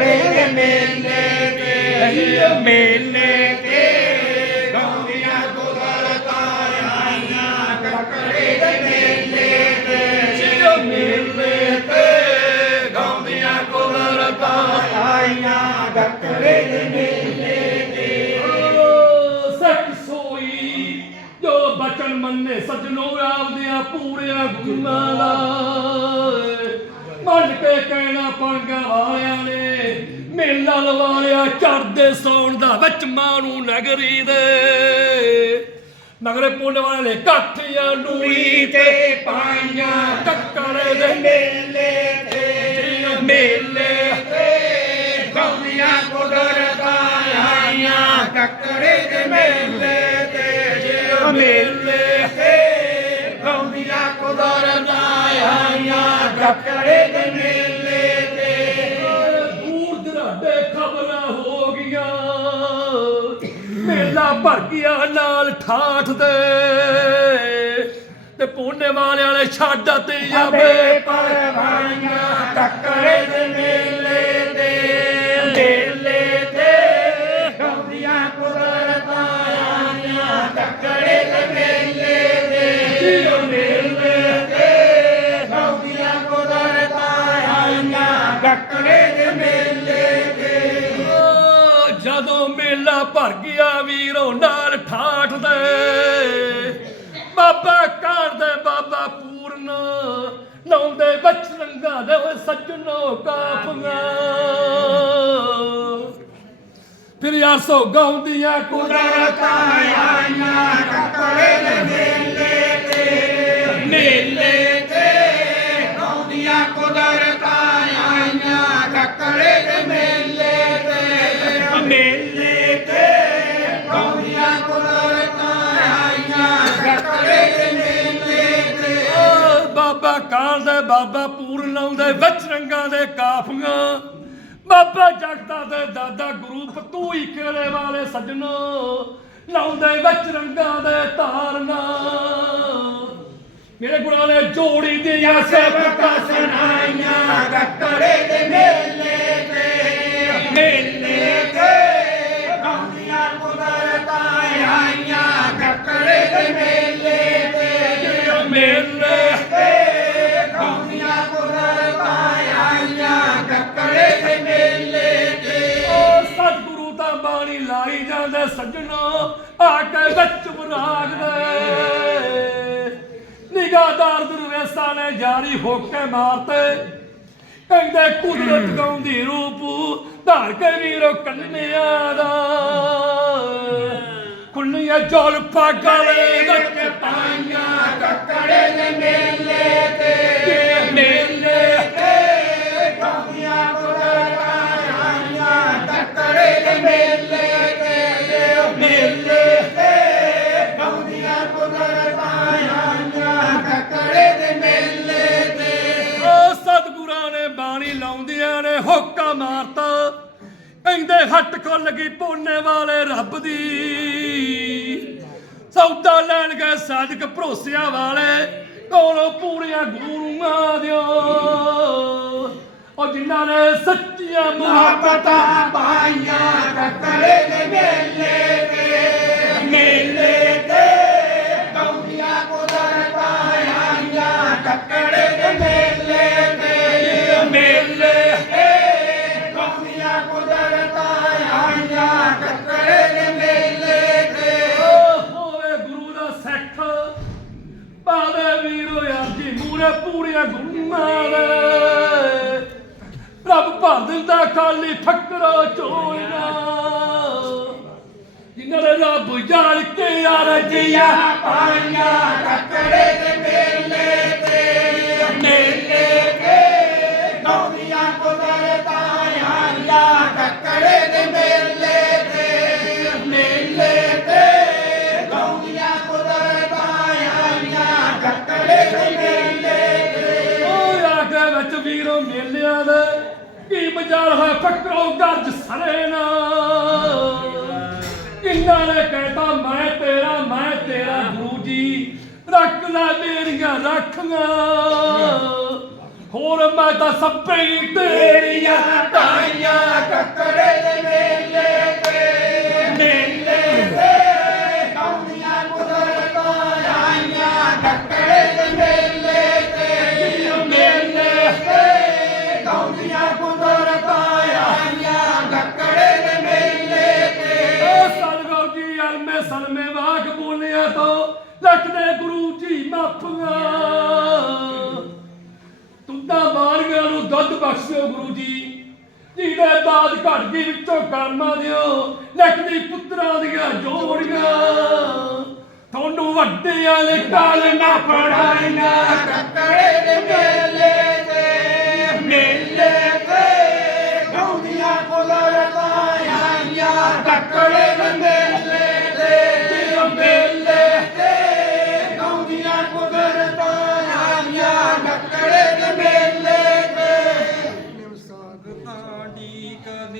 ਦੇ ਮੇਲੇ ਤੇ। ਮੇਲੇ ਤੇ। ਗਾਉਂਦੀਆਂ ਕੁਦਰਤਾਂ ਆਈਆਂ ਦੇ ਮੇਲੇ ਤੇ। ਮੇਲੇ ਤੇ। ਗਾਉਂਦੀਆਂ ਕੁਦਰਤਾਂ ਆਈਆਂ ਕੱਕੜੇ ਦੇ ਮੇਲੇ ਤੇ। ਸੱਚ ਸੋਈ ਜੋ ਬਚਨ ਮੰਨੇ ਸਜਣੋ ਆਪਦਿਆਂ ਪੂਰਿਆਂ ਗੁਨਾਹ ਦਾ। ਮੰਨ ਕੇ ਕਹਿਣਾ ਪੰਗਾ ਵਾਲਿਆਂ ਨੇ ਮੇਲਾ ਲਵਾਲਿਆ ਚੜਦੇ ਸੌਣ ਦਾ ਵਿੱਚ ਮਾਨੂੰ ਨਗਰੀ ਦੇ। ਮਗਰੇ ਪੁੰਡ ਵਾਲੇ ਨੇ ਕਾਠੀਆਂ ਨੂਰੀ ਤੇ ਪਾਈਆਂ ਕੱਕੜੇ ਦੇ ਮੇਲੇ ਤੇ। ਮੇਲੇ ਤੇ ਗਾਉਂਦੀਆਂ ਕੁਦਰਤਾਂ ਆਈਆਂ ਕੱਕੜੇ ਦੇ ਮੇਲੇ ਤੇ। ਮੇਲੇ ਤੇ ਗਾਉਂਦੀਆਂ ਕੁਦਰਤਾਂ ਆਈਆਂ ਕੱਕੜੇ ਦੇ ਮੇਲੇ ਮੇਲਾ ਭਰ ਗਿਆ ਨਾਲ ਠਾਠ ਦੇ। ਤੇ ਪੂਨੇ ਵਾਲੇ ਵਾਲੇ ਛੱਡ ਤੇ ਜਾਵੇ ਪਰਵਾਈਆਂ ਕੱਕੜੇ ਦੇ ਮੇਲੇ ਤੇ। ਮੇਲੇ ਤੇ ਗਾਉਂਦੀਆਂ ਕੁਦਰਤਾਂ ਆਈਆਂ ਕੱਕੜੇ ਦੇ ਮੇਲੇ ਤੇ। ਮੇਲੇ ਤੇ। ਗਾਉਂਦੀਆਂ ਕੁਦਰਤਾਂ ਆਈਆਂ ਕੱਕੜੇ ਦੇ ਮੇਲੇ ਜਦੋਂ ਮੇਲਾ ਭਰ ਗਿਆ ਵੀਰੋ ਨਾਲ ਠਾਠ ਦੇ। ਬਾਬਾ ਕਾਰ ਦੇ ਬਾਬਾ ਪੂਰਨ? ਲਾਉਂਦੇ ਵਿੱਚ ਰੰਗਾ ਦੇ ਓਏ ਸੱਜਣੋ ਕਾਫੀਆਂ। ਫਿਰ ਯਾਰ ਸੋ ਗਾਉਂਦੀਆਂ ਕੁਦਰਤਾਂ ਆਈਆਂ। ਬਾਬਾ ਪੂਰਨ ਲਾਉਂਦੇ ਵਿੱਚ ਰੰਗਾਂ ਦੇ ਕਾਫੀਆਂ ਬਾਬਾ ਜਗਤਾ ਦੇ ਦਾਦਾ ਗੁਰੂ ਤੂੰ ਹੀ ਕਿਹੜੇ ਵਾਲੇ ਸੱਜਣੋ ਲਾਉਂਦੇ ਵਿੱਚ ਰੰਗਾਂ ਦੇ ਧਾਰਨਾ। ਮੇਰੇ ਗੁਰਾਂ ਨੇ ਜੋੜੀ ਦੀਆਂ ਸੇਵਕਾਂ ਸੁਣਾਈਆਂ ਕੱਕੜੇ ਲਾਈ ਜਾਂਦੇ ਸੱਜਣੋ ਆ ਕੇ ਵਿੱਚ ਬਰਾਗ ਦੇ। ਨਿਗਾਹਦਾਰ ਦਰਵੇਸਾਂ ਨੇ ਜਾਰੀ ਹੋਕੇ ਮਾਰਤੇ। ਕਹਿੰਦੇ ਕੁਦਰਤ ਗਾਉਂਦੀ ਰੂਪ ਧਾਰ ਕੇ ਵੀਰੋ ਕੰਨਿਆ ਦਾ। ਖੁੱਲੀਆਂ ਜੋਲ ਪਾਗਲੇ ਪਾਈਆਂ ਕੱਕੜੇ ਦੇ ਮੇਲੇ ਤੇ। ਹੱਟ ਖੁੱਲ ਗਈ ਪੋਨੇ ਵਾਲੇ ਰੱਬ ਦੀ। ਸੌਦਾ ਲੈਣ ਗਏ ਸਾਜਕ ਭਰੋਸਿਆਂ ਵਾਲੇ, ਕੋਲੋਂ ਪੂਰੀਆਂ ਗੁਰੂਆਂ ਦਿਓ। ਉਹ ਜਿਨ੍ਹਾਂ ਨੇ ਸੱਚੀਆਂ ਮੁਹੱਬਤਾਂ ਮੂਰੇ ਪੂਰੀਆਂ ਗੁਰੂਆਂ ਦੇ। ਰੱਬ ਭਰ ਦਿੰਦਾ ਖਾਲੀ ਫਕਰੋ ਝੋਲਣਾ ਜਿਨ੍ਹਾਂ ਨੇ ਰੱਬ ਜਾਣ ਕੇ ਅਰਜੀਆਂ ਪਾਈਆਂ ਕੱਕੜੇ ਦੇ ਮੇਲੇ ਵੀਰੋ ਮੇਲਿਆਂ ਦੇ ਕੀ ਮਜਾਲ ਹੋਇਆ? ਫਕਰੋ ਗੱਜ ਸਰੇ ਨਾ। ਕਿੰਨਾ ਨੇ ਕਹਿਤਾ, ਮੈਂ ਤੇਰਾ ਮੈਂ ਤੇਰਾ ਗੁਰੂ ਜੀ, ਰੱਖ ਲੈ ਮੇਰੀਆਂ ਰੱਖੀਆਂ ਹੋਰ ਮੈਂ ਤਾਂ ਸੱਪੇ ਤੇਰੀਆਂ ਤਾਈਆਂ, ਕੱਕੜੇ ਦੇ ਮੇਲੇ। ਲਖਦੇ ਗੁਰੂ ਜੀ ਮਾਫੀਆਂ। ਤੁੰਦਾ ਬਾਰੀਆਂ ਨੂੰ ਦੁੱਧ ਬਖਸ਼ਿਓ ਗੁਰੂ ਜੀ। ਜਿਹਦੇ ਦਾਦ ਘਟ ਗਈ ਵਿੱਚੋਂ ਕਰਮਾਂ ਦਿਓ ਲਖਦੀ ਪੁੱਤਰਾਂ ਦੀਆਂ ਜੋੜੀਆਂ। ਤੁਹਾਨੂੰ ਵੱਡਿਆਂ ਨੇ ਕਾਲ ਨਾ ਪੜਾਈਆਂ ਕੱਕੜੇ ਦੇ